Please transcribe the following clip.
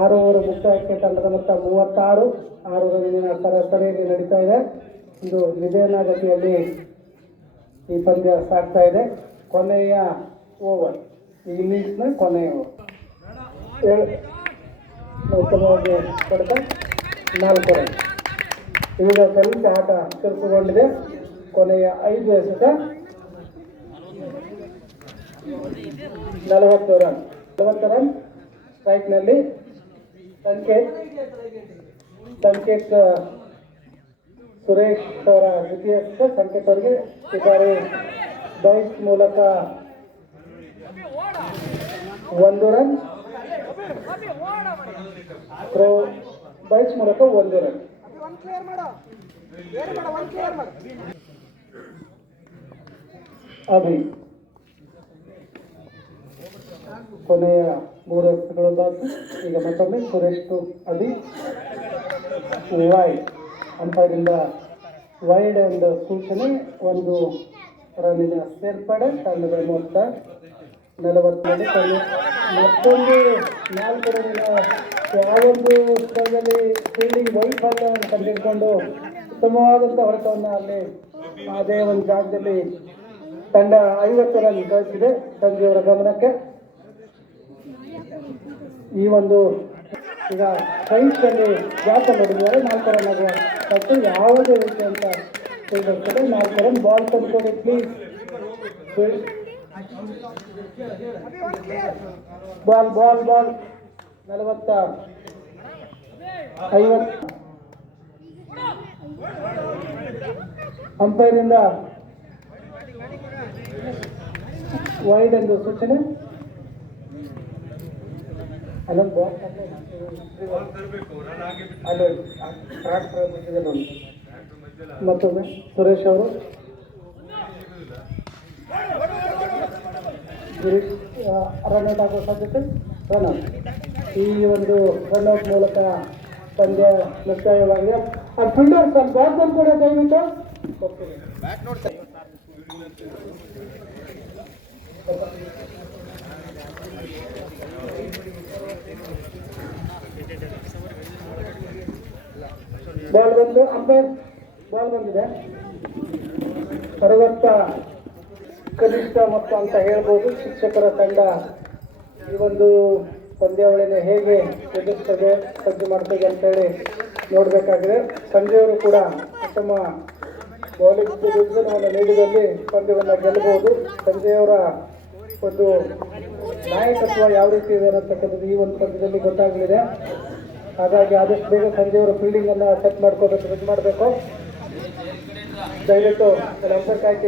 6 over ಮುಕ್ತಾಯಕ್ಕೆ ತಂಡದ ಮೊತ್ತ 36. 6 ರನ್ನಿನ ಸರಾಸರಿಯಲ್ಲಿ ನಡೀತಾ ಇದೆ. ಇದು ವಿಜಯನಗತಿಯಲ್ಲಿ ಈ ಪಂದ್ಯ ಸಾಗ್ತಾ ಇದೆ. ಕೊನೆಯ ಓವರ್, ಈ ಇನ್ನಿಂಗ್ಸ್ನ ಕೊನೆಯ ಓವರ್. ಉತ್ತಮವಾಗಿ ಪಡೆದ 4 ರನ್. ಈಗ ಸ್ವಲ್ಪ ಆಟ ಚುರುಕುಗೊಂಡಿದೆ. ಕೊನೆಯ 5 ಎಸೆತ 40 ರನ್. 40 ರನ್ ಸ್ಟ್ರೈಕ್ನಲ್ಲಿ ಸಂಕೇತ್ ಸುರೇಶ್ ಅವರ ದ್ವಿತೀಯ ಸಂಕೇತ್ ಅವರಿಗೆ ಶಿಕಾರಿ ಬೈಟ್ ಮೂಲಕ 1 ರನ್, ಥ್ರೋ ಬೈಟ್ಸ್ ಮೂಲಕ 1 ರನ್. ಅಭಿ ಕೊನೆಯ 3 ಎಸೆತಗಳು ಬಾಕಿ. ಈಗ ಮತ್ತೊಮ್ಮೆ ಸುರೇಶ್ ಟು ಅಭಿ. ವೈಡ್, ಅಂಪೈರಿಂದ ವೈಡ್ ಎಂಬ ಸೂಚನೆ. 1 ರನ್ನಿನ ಸೇರ್ಪಡೆ. ತಂಡದ ಮೊತ್ತ 40. ಮತ್ತೊಂದು 4 ರನ್ನಿನ ಯಾವೊಂದು ಸ್ಥಳದಲ್ಲಿ ಫೀಲ್ಡಿಂಗ್ ವೈಫಲ್ಯವನ್ನು ಕಂಡುಹಿಡ್ಕೊಂಡು ಉತ್ತಮವಾದಂಥ ಹೊಡೆತವನ್ನು ಅಲ್ಲಿ ಅದೇ ಒಂದು ಜಾಗದಲ್ಲಿ ತಂಡ 50 ರನ್ ಗಳಿಸಿದೆ. ಸಂಜೆಯವರ ಗಮನಕ್ಕೆ ಈ ಒಂದು ಈಗ ಸೈನ್ಸ್ನಲ್ಲಿ ಜಾತ ನೋಡಿದ್ದಾರೆ. 4 ರನ್ ಆಗುವ ಮತ್ತು ಯಾವುದೇ ರೀತಿ ಅಂತ ತಿಳಿದಿರ್ತದೆ. 4 ರನ್. ಬಾಲ್ ತಂದುಕೊಡಿ ಪ್ಲೀಸ್. Ball ball ball 40 50. ಅಂಪೈರಿಂದ ವೈಡ್ ಎಂದು ಸೂಚನೆ. ಅಲ್ಲೊಂದು ಬಾಲ್ ಮತ್ತೊಮ್ಮೆ ಸುರೇಶ್ ಅವರು ರನ್ಔಟ್ ಆಗುವ ಸಾಧ್ಯತೆ. ರನ್ಔಟ್. ಈ ಒಂದು ರನ್ಔಟ್ ಮೂಲಕ ಪಂದ್ಯ ಮುಕ್ತಾಯವಾಗಿದೆ. ಫೀಲ್ಡರ್ ಸ್ವಲ್ಪ ಬಾಲ್ ಕೂಡ ದಯವಿಟ್ಟು ಬಾಲ್ ಬಂದು ಅಂಪೈರ್ ಬಾಲ್ ಬಂದಿದೆ. 60 ಕನಿಷ್ಠ ಮೊತ್ತ ಅಂತ ಹೇಳ್ಬೋದು. ಶಿಕ್ಷಕರ ತಂಡ ಈ ಒಂದು ಪಂದ್ಯಾವಳಿನ ಹೇಗೆ ಎದುರಿಸ್ತದೆ, ಸಜ್ಜು ಮಾಡ್ತದೆ ಅಂತೇಳಿ ನೋಡಬೇಕಾಗಿದೆ. ಸಂಜೆಯವರು ಕೂಡ ಉತ್ತಮ ಬೌಲಿಂಗ್ ನಿರ್ದೇಶನವನ್ನು ನೀಡಿದಲ್ಲಿ ಪಂದ್ಯವನ್ನು ಗೆಲ್ಲಬಹುದು. ಸಂಜೆಯವರ ಒಂದು ನಾಯಕತ್ವ ಯಾವ ರೀತಿ ಇದೆ ಅನ್ನತಕ್ಕಂಥದ್ದು ಈ ಒಂದು ಪಂದ್ಯದಲ್ಲಿ ಗೊತ್ತಾಗಲಿದೆ. ಹಾಗಾಗಿ ಆದಷ್ಟು ಬೇಗ ಸಂಜೆಯವರು ಫೀಲ್ಡಿಂಗ್ ಅನ್ನು ಸೆಟ್ ಮಾಡಬೇಕು. ದಯವಿಟ್ಟು ಅಂಪೈರ್